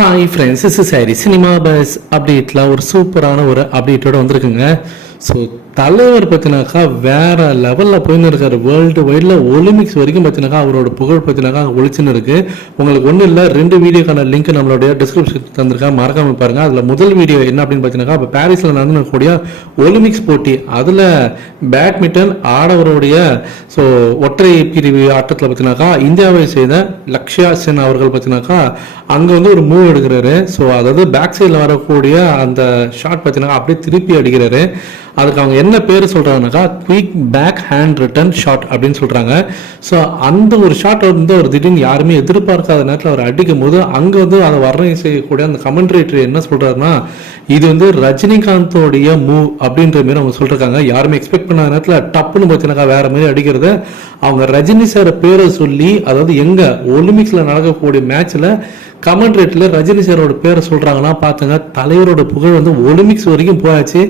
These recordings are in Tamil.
Hi friends is sorry cinema buzz அப்டேட்டில் ஒரு சூப்பரான ஒரு அப்டேட்டோட வந்திருக்குங்க. ஸோ தலைவர் பார்த்தினாக்கா வேற லெவலில் போயின்னு இருக்காரு வேர்ல்டு வைடில் ஒலிம்பிக்ஸ் வரைக்கும் பார்த்தினாக்கா அவரோட புகழ் பார்த்தினாக்கா ஒழிச்சுன்னு இருக்குது உங்களுக்கு ஒன்றும் இல்லை ரெண்டு வீடியோக்கான லிங்க் நம்மளுடைய டிஸ்கிரிப்ஷன் தந்திருக்கேன் மறக்காமல் பாருங்கள் அதில் முதல் வீடியோ என்ன அப்படின்னு பார்த்தீங்கன்னா இப்போ பாரிஸில் நடந்துக்கூடிய ஒலிம்பிக்ஸ் போட்டி. அதில் பேட்மிண்டன் ஆடவருடைய ஸோ ஒற்றை பிரிவு ஆட்டத்தில் பார்த்தினாக்கா இந்தியாவை செய்த லக்ஷயா சென் அவர்கள் பார்த்தீங்கன்னாக்கா அங்கே வந்து ஒரு மூவ் எடுக்கிறாரு. ஸோ அதாவது பேக் சைடில் வரக்கூடிய அந்த ஷாட் பார்த்தீங்கன்னா அப்படியே திருப்பி அடிக்கிறாரு. அதுக்கு அவங்க என்ன பேர் சொல்கிறாங்கனாக்கா quick back hand return shot அப்படின்னு சொல்கிறாங்க ஸோ அந்த ஒரு ஷாட் வந்து ஒரு திடீர்னு யாருமே எதிர்பார்க்காத நேரத்தில் அவர் அடிக்கும் போது அங்கே வந்து அதை வர்ணனை செய்யக்கூடிய அந்த கமெண்ட்ரேட்டர் என்ன சொல்கிறாருன்னா இது வந்து ரஜினிகாந்தோடைய மூவ் அப்படின்ற மாதிரி அவங்க சொல்லியிருக்காங்க யாருமே எக்ஸ்பெக்ட் பண்ணாத நேரத்தில் டப்புன்னு பார்த்தீங்கன்னாக்கா வேற மாதிரி அடிக்கிறத. அவங்க ரஜினி சார் பேரை சொல்லி அதாவது எங்கே ஒலிம்பிக்ஸில் நடக்கக்கூடிய கமெண்ட் ரேட்டில் ரஜினி சாரோட பேரை சொல்கிறாங்கன்னா பார்த்துங்க தலைவரோட புகழ் வந்து ஒலிம்பிக்ஸ் வரைக்கும் போயாச்சு.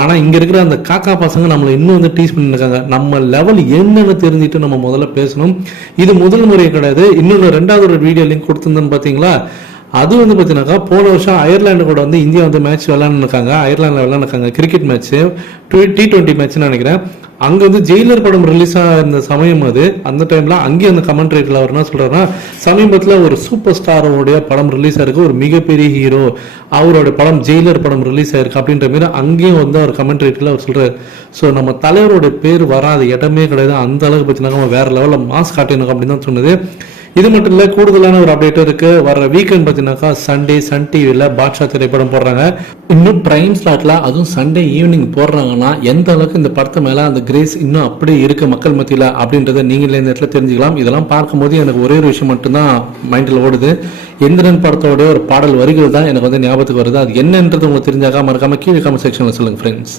ஆனால் இங்கே இருக்கிற அந்த காக்கா பசங்க நம்மளை இன்னும் வந்து டீஸ் பண்ணியிருக்காங்க நம்ம லெவல் என்னென்னு தெரிஞ்சுட்டு நம்ம முதல்ல பேசணும். இது முதல் முறை கிடையாது. இன்னொன்று ரெண்டாவது ஒரு வீடியோ லிங்க் கொடுத்துருந்தேன்னு பார்த்தீங்களா அது வந்து பார்த்தீங்கன்னாக்கா போன வருஷம் அயர்லாண்டு கூட வந்து இந்தியா வந்து மேட்ச் விளாண்டுருக்காங்க அயர்லாண்டில் விளாண்டுருக்காங்க கிரிக்கெட் மேட்ச்சு டி டுவெண்ட்டி மேட்ச்னு நினைக்கிறேன். அங்கே வந்து ஜெயிலர் படம் ரிலீஸ் ஆகிருந்த சமயம் அது. அந்த டைமில் அங்கேயும் அந்த கமெண்ட்ரேட்டில் அவர் என்ன சொல்கிறாருன்னா சமீபத்தில் ஒரு சூப்பர் ஸ்டாரோடைய படம் ரிலீஸ் ஆயிருக்கு. ஒரு மிகப்பெரிய ஹீரோ அவரோட படம் ஜெயிலர் படம் ரிலீஸ் ஆயிருக்கு அப்படின்ற மாதிரி அங்கேயும் வந்து அவர் கமெண்ட்ரேட்டில் அவர் சொல்கிறார் ஸோ நம்ம தலைவரோட பேர் வராத இடமே கிடையாது. அந்த அளவுக்கு பார்த்தீங்கன்னா வேற லெவலில் மாஸ் காட்டினோம் அப்படின்னு தான் சொன்னது இது மட்டும் இல்லை கூடுதலான ஒரு அப்டேட்டும் இருக்கு. வர வீக்கெண்ட் பார்த்தீங்கன்னாக்கா சண்டே சன் டிவியில் பாட்ஷா திரைப்படம் போடுறாங்க. இன்னும் பிரைம் ஸ்லாட்ல அதுவும் சண்டே ஈவினிங் போடுறாங்கன்னா எந்த அளவுக்கு இந்த படத்தை மேலே அந்த கிரேஸ் இன்னும் அப்படியே இருக்கு மக்கள் மத்தியில் அப்படின்றத நீங்களே இந்த இடத்துல தெரிஞ்சுக்கலாம். இதெல்லாம் பார்க்கும்போது எனக்கு ஒரே ஒரு விஷயம் மட்டும்தான் மைண்டில் ஓடுது. எந்திரன் படத்தோட ஒரு பாடல் வரிகள் தான் எனக்கு வந்து ஞாபகத்துக்கு வருது. அது என்னன்றது உங்களுக்கு தெரிஞ்சாக்கா மறக்காம கீழே கமெண்ட் செக்ஷனில் சொல்லுங்க ஃப்ரெண்ட்ஸ்